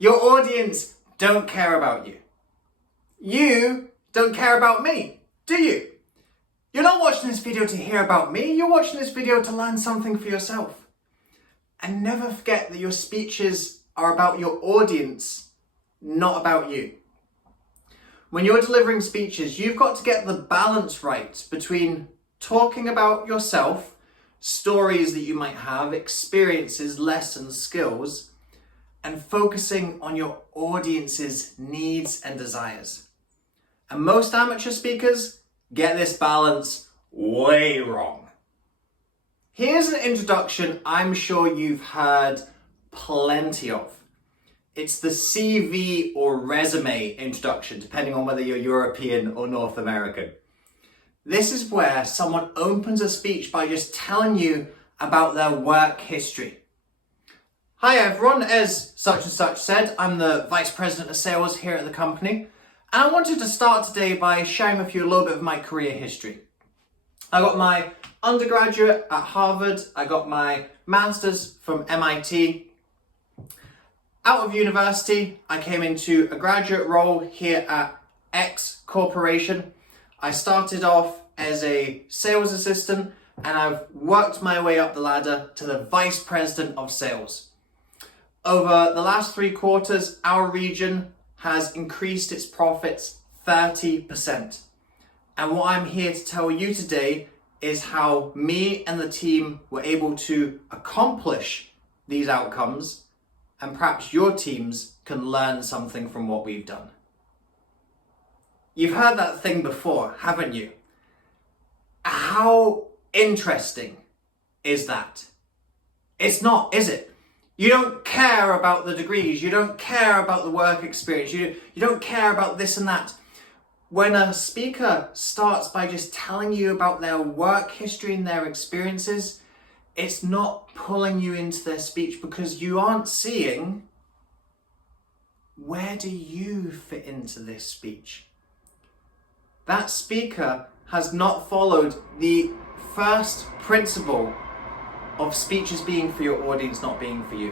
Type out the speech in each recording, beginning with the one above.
Your audience don't care about you. You don't care about me, do you? You're not watching this video to hear about me, you're watching this video to learn something for yourself. And never forget that your speeches are about your audience, not about you. When you're delivering speeches, you've got to get the balance right between talking about yourself, stories that you might have, experiences, lessons, skills, and focusing on your audience's needs and desires. And most amateur speakers get this balance way wrong. Here's an introduction I'm sure you've heard plenty of. It's the CV or resume introduction, depending on whether you're European or North American. This is where someone opens a speech by just telling you about their work history. Hi everyone, as such and such said, I'm the Vice President of Sales here at the company, and I wanted to start today by sharing with you a little bit of my career history. I got my undergraduate at Harvard, I got my master's from MIT. Out of university, I came into a graduate role here at X Corporation. I started off as a sales assistant and I've worked my way up the ladder to the Vice President of Sales. Over the last 3 quarters, our region has increased its profits 30%. And what I'm here to tell you today is how me and the team were able to accomplish these outcomes, and perhaps your teams can learn something from what we've done. You've heard that thing before, haven't you? How interesting is that? It's not, is it? You don't care about the degrees, you don't care about the work experience, you don't care about this and that. When a speaker starts by just telling you about their work history and their experiences, it's not pulling you into their speech because you aren't seeing, where do you fit into this speech? That speaker has not followed the first principle of speeches being for your audience, not being for you.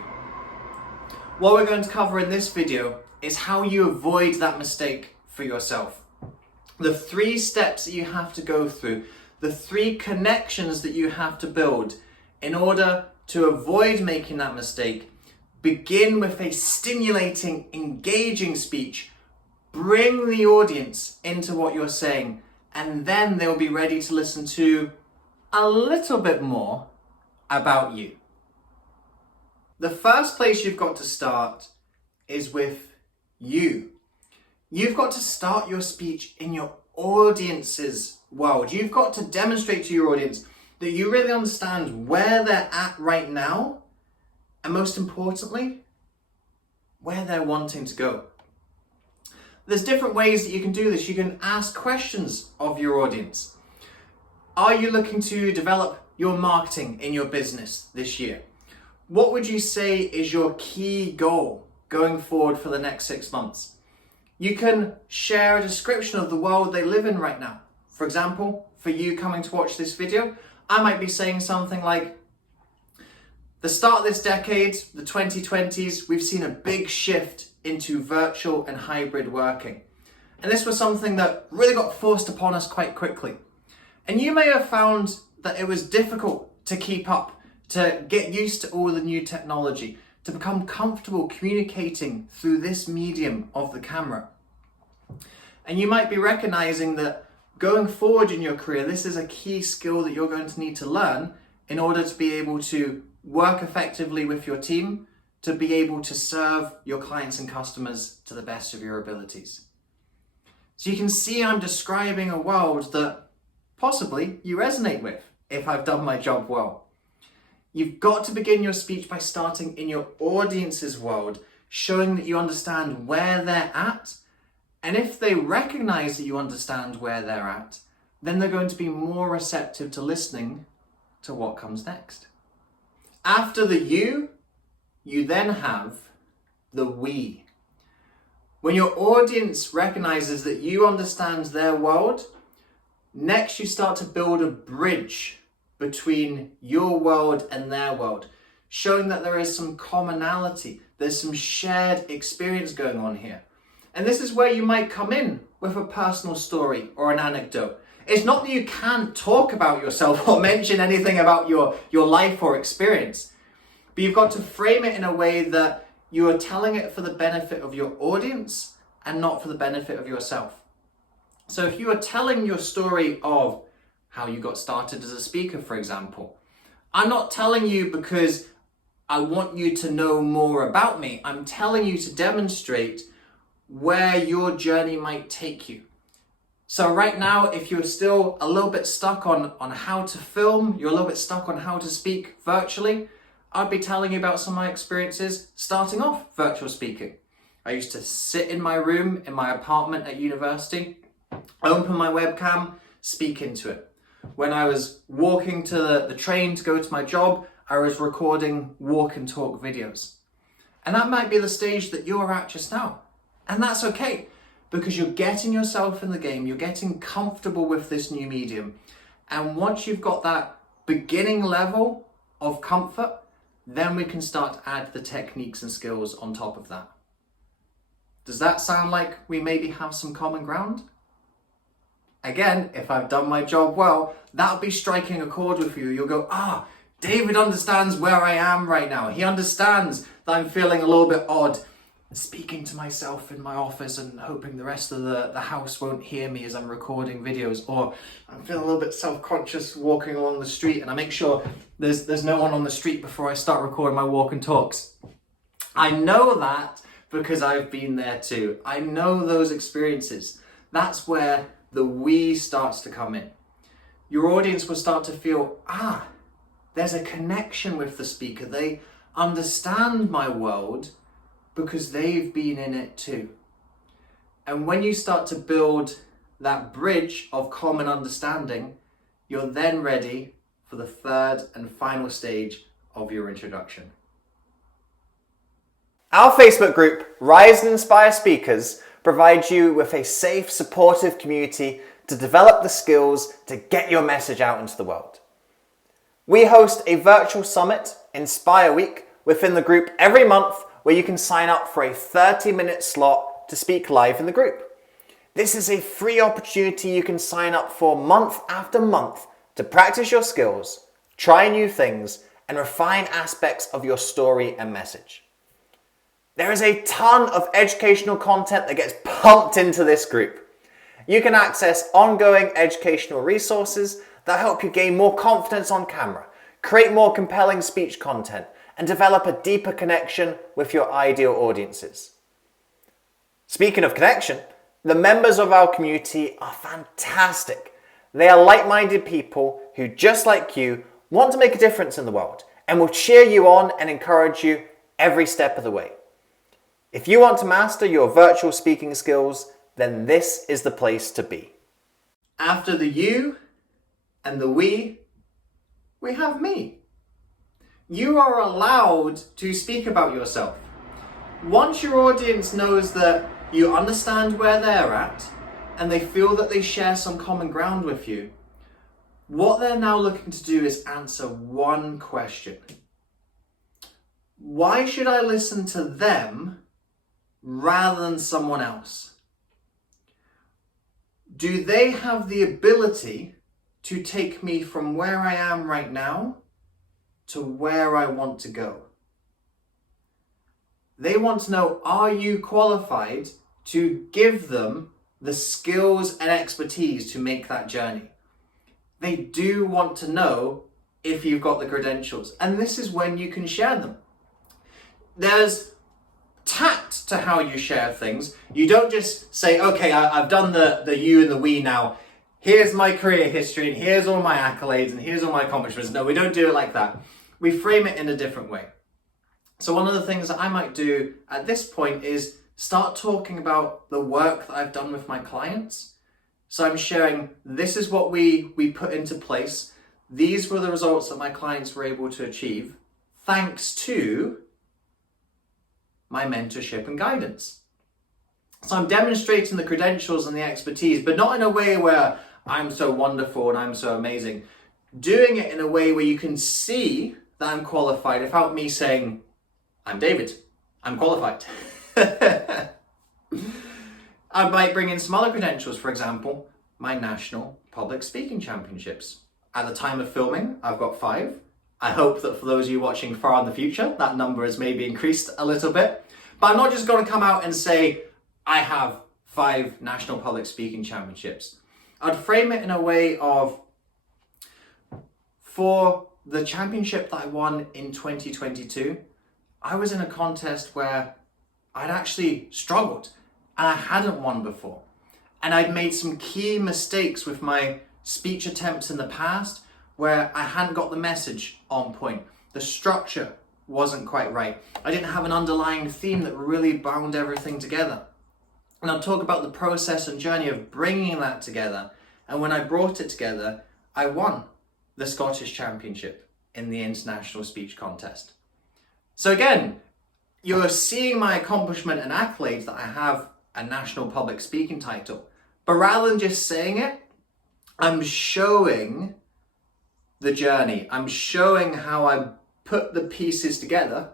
What we're going to cover in this video is how you avoid that mistake for yourself. The 3 steps that you have to go through, the 3 connections that you have to build in order to avoid making that mistake. Begin with a stimulating, engaging speech. Bring the audience into what you're saying, and then they'll be ready to listen to a little bit more about you. The first place you've got to start is with you. You've got to start your speech in your audience's world. You've got to demonstrate to your audience that you really understand where they're at right now, and most importantly, where they're wanting to go. There's different ways that you can do this. You can ask questions of your audience. Are you looking to develop your marketing in your business this year? What would you say is your key goal going forward for the next 6 months? You can share a description of the world they live in right now. For example, for you coming to watch this video, I might be saying something like, the start of this decade, the 2020s, we've seen a big shift into virtual and hybrid working. And this was something that really got forced upon us quite quickly. And you may have found that it was difficult to keep up, to get used to all the new technology, to become comfortable communicating through this medium of the camera. And you might be recognizing that going forward in your career, this is a key skill that you're going to need to learn in order to be able to work effectively with your team, to be able to serve your clients and customers to the best of your abilities. So you can see I'm describing a world that possibly you resonate with if I've done my job well. You've got to begin your speech by starting in your audience's world, showing that you understand where they're at. And if they recognize that you understand where they're at, then they're going to be more receptive to listening to what comes next. After the you then have the we. When your audience recognizes that you understand their world, next you start to build a bridge between your world and their world, showing that there is some commonality, There's some shared experience going on here. And this is where you might come in with a personal story or an anecdote. It's not that you can't talk about yourself or mention anything about your life or experience, but you've got to frame it in a way that you are telling it for the benefit of your audience and not for the benefit of yourself. So if you are telling your story of how you got started as a speaker, for example, I'm not telling you because I want you to know more about me. I'm telling you to demonstrate where your journey might take you. So right now, if you're still a little bit stuck on how to film, you're a little bit stuck on how to speak virtually, I'd be telling you about some of my experiences starting off virtual speaking. I used to sit in my room in my apartment at university, open my webcam, speak into it. When I was walking to the train to go to my job, I was recording walk and talk videos. And that might be the stage that you're at just now. And that's okay, because you're getting yourself in the game, you're getting comfortable with this new medium. And once you've got that beginning level of comfort, then we can start to add the techniques and skills on top of that. Does that sound like we maybe have some common ground? Again, if I've done my job well, that'll be striking a chord with you. You'll go, David understands where I am right now. He understands that I'm feeling a little bit odd, speaking to myself in my office and hoping the rest of the house won't hear me as I'm recording videos, or I'm feeling a little bit self-conscious walking along the street and I make sure there's no one on the street before I start recording my walk and talks. I know that because I've been there too. I know those experiences. That's where the we starts to come in. Your audience will start to feel, there's a connection with the speaker. They understand my world because they've been in it too. And when you start to build that bridge of common understanding, you're then ready for the third and final stage of your introduction. Our Facebook group, Rise and Inspire Speakers, provides you with a safe, supportive community to develop the skills to get your message out into the world. We host a virtual summit, Inspire Week, within the group every month, where you can sign up for a 30-minute slot to speak live in the group. This is a free opportunity you can sign up for month after month to practice your skills, try new things, and refine aspects of your story and message. There is a ton of educational content that gets pumped into this group. You can access ongoing educational resources that help you gain more confidence on camera, create more compelling speech content, and develop a deeper connection with your ideal audiences. Speaking of connection, the members of our community are fantastic. They are like-minded people who, just like you, want to make a difference in the world and will cheer you on and encourage you every step of the way. If you want to master your virtual speaking skills, then this is the place to be. After the you and the we have me. You are allowed to speak about yourself. Once your audience knows that you understand where they're at and they feel that they share some common ground with you, what they're now looking to do is answer one question. Why should I listen to them rather than someone else? Do they have the ability to take me from where I am right now to where I want to go? They want to know, are you qualified to give them the skills and expertise to make that journey? They do want to know if you've got the credentials, and this is when you can share them. There's tact to how you share things. You don't just say, okay, I've done the you and the we now. Here's my career history and here's all my accolades and here's all my accomplishments. No, we don't do it like that. We frame it in a different way. So one of the things that I might do at this point is start talking about the work that I've done with my clients. So I'm sharing, this is what we put into place. These were the results that my clients were able to achieve thanks to my mentorship and guidance. So I'm demonstrating the credentials and the expertise, but not in a way where I'm so wonderful and I'm so amazing. Doing it in a way where you can see that I'm qualified without me saying, I'm David, I'm qualified. I might bring in some other credentials, for example, my National Public Speaking Championships. At the time of filming, I've got 5. I hope that for those of you watching far in the future, that number has maybe increased a little bit. But I'm not just going to come out and say, I have 5 National Public Speaking Championships. I'd frame it in a way of, for the championship that I won in 2022, I was in a contest where I'd actually struggled and I hadn't won before. And I'd made some key mistakes with my speech attempts in the past where I hadn't got the message on point. The structure wasn't quite right. I didn't have an underlying theme that really bound everything together. And I'll talk about the process and journey of bringing that together. And when I brought it together, I won the Scottish Championship in the International Speech Contest. So again, you're seeing my accomplishment and accolades that I have a National Public Speaking title. But rather than just saying it, I'm showing the journey. I'm showing how I put the pieces together.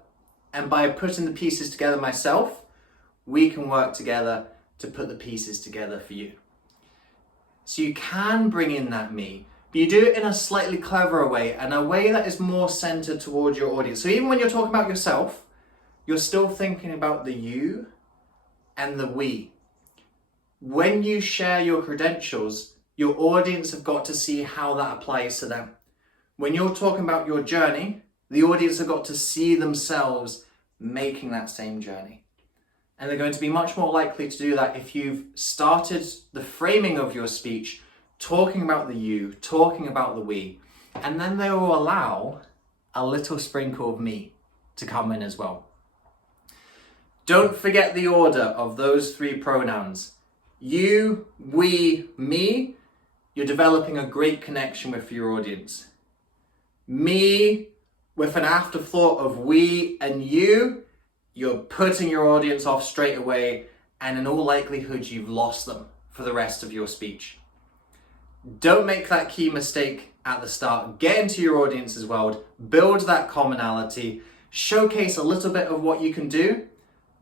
And by putting the pieces together myself, we can work together to put the pieces together for you. So you can bring in that me, but you do it in a slightly cleverer way and a way that is more centered towards your audience. So even when you're talking about yourself, you're still thinking about the you and the we. When you share your credentials, your audience have got to see how that applies to them. When you're talking about your journey, the audience have got to see themselves making that same journey. And they're going to be much more likely to do that if you've started the framing of your speech talking about the you, talking about the we, and then they will allow a little sprinkle of me to come in as well. Don't forget the order of those 3 pronouns. You, we, me. You're developing a great connection with your audience. Me, with an afterthought of we and you, you're putting your audience off straight away, and in all likelihood, you've lost them for the rest of your speech. Don't make that key mistake at the start. Get into your audience's world, build that commonality, showcase a little bit of what you can do,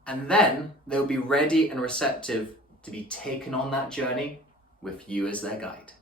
and then they'll be ready and receptive to be taken on that journey with you as their guide.